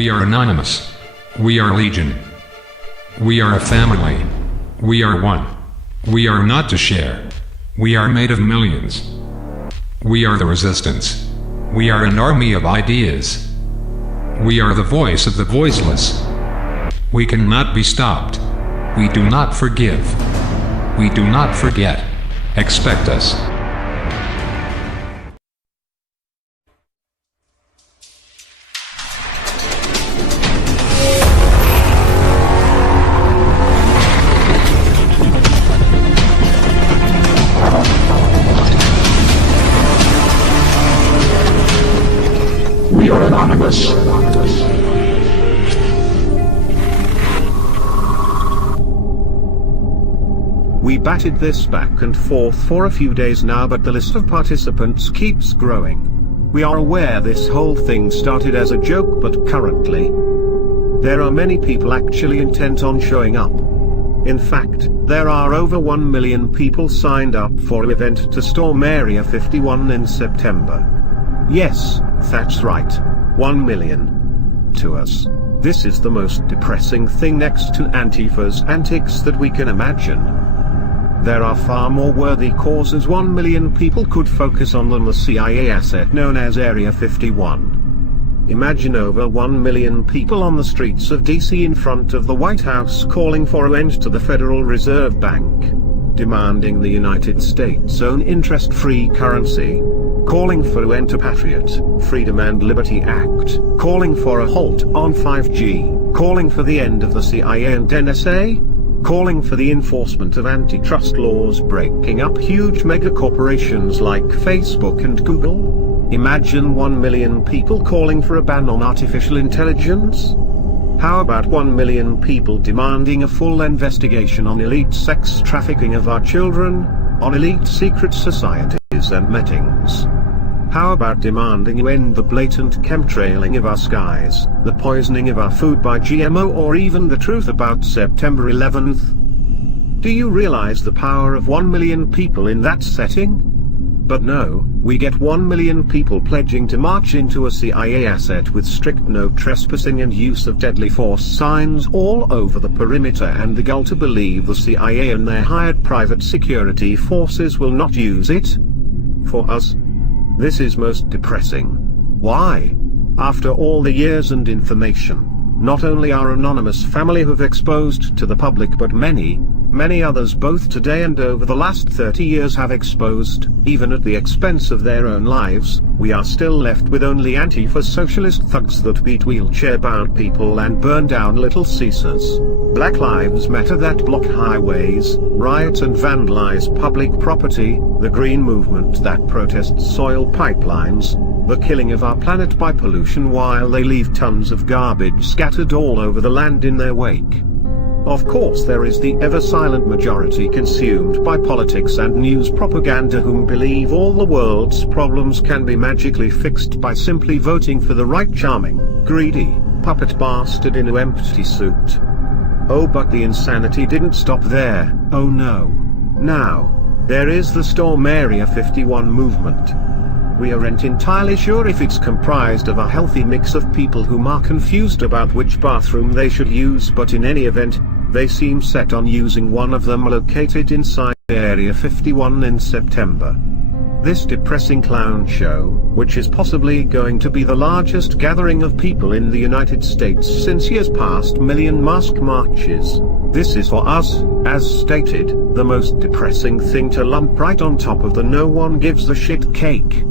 We are anonymous. We are legion. We are a family. We are one. We are not to share. We are made of millions. We are the resistance. We are an army of ideas. We are the voice of the voiceless. We cannot be stopped. We do not forgive. We do not forget. Expect us. We are anonymous. We batted this back and forth for a few days now, but the list of participants keeps growing. We are aware this whole thing started as a joke, but currently, there are many people actually intent on showing up. In fact, there are over 1 million people signed up for an event to storm Area 51 in September. Yes, that's right. 1 million. To us, this is the most depressing thing next to Antifa's antics that we can imagine. There are far more worthy causes 1 million people could focus on than the CIA asset known as Area 51. Imagine over 1 million people on the streets of DC in front of the White House calling for an end to the Federal Reserve Bank, demanding the United States' own interest-free currency, calling for an end to Patriot, Freedom and Liberty Act, calling for a halt on 5G, calling for the end of the CIA and NSA, calling for the enforcement of antitrust laws, breaking up huge megacorporations like Facebook and Google. Imagine 1 million people calling for a ban on artificial intelligence. How about 1 million people demanding a full investigation on elite sex trafficking of our children, on elite secret societies and meetings? How about demanding you end the blatant chemtrailing of our skies, the poisoning of our food by GMO, or even the truth about September 11th? Do you realize the power of 1 million people in that setting? But no, we get 1 million people pledging to march into a CIA asset with strict no trespassing and use of deadly force signs all over the perimeter, and the gall to believe the CIA and their hired private security forces will not use it. For us, this is most depressing. Why? After all the years and information, not only our anonymous family have exposed to the public, but many others both today and over the last 30 years have exposed, even at the expense of their own lives, we are still left with only Antifa socialist thugs that beat wheelchair-bound people and burn down Little Caesars, Black Lives Matter that block highways, riot and vandalize public property, the Green Movement that protests soil pipelines, the killing of our planet by pollution while they leave tons of garbage scattered all over the land in their wake. Of course, there is the ever-silent majority consumed by politics and news propaganda whom believe all the world's problems can be magically fixed by simply voting for the right charming, greedy, puppet bastard in an empty suit. Oh, but the insanity didn't stop there. Oh no. Now, there is the Storm Area 51 movement. We aren't entirely sure if it's comprised of a healthy mix of people whom are confused about which bathroom they should use, but in any event, they seem set on using one of them located inside Area 51 in September. This depressing clown show, which is possibly going to be the largest gathering of people in the United States since years past million mask marches, this is for us, as stated, the most depressing thing to lump right on top of the no one gives a shit cake.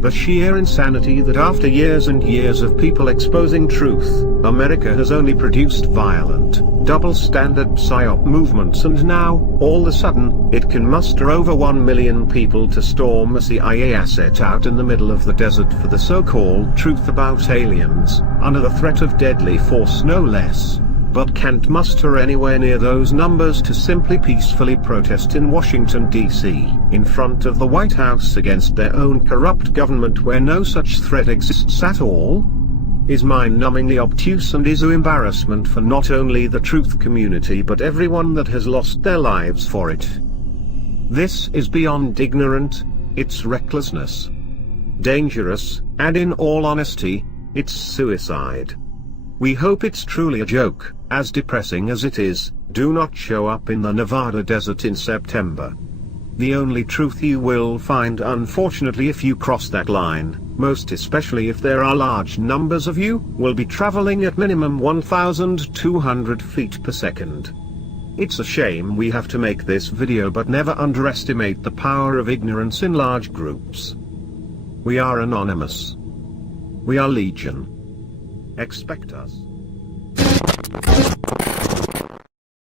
The sheer insanity that after years and years of people exposing truth, America has only produced violent, double-standard psyop movements, and now, all of a sudden, it can muster over 1 million people to storm a CIA asset out in the middle of the desert for the so-called truth about aliens, under the threat of deadly force no less, but can't muster anywhere near those numbers to simply peacefully protest in Washington, D.C., in front of the White House against their own corrupt government where no such threat exists at all, is mind-numbingly obtuse and is an embarrassment for not only the truth community but everyone that has lost their lives for it. This is beyond ignorant, it's recklessness. Dangerous, and in all honesty, it's suicide. We hope it's truly a joke. As depressing as it is, do not show up in the Nevada desert in September. The only truth you will find, unfortunately, if you cross that line, most especially if there are large numbers of you, will be traveling at minimum 1,200 feet per second. It's a shame we have to make this video, but never underestimate the power of ignorance in large groups. We are anonymous. We are Legion. Expect us.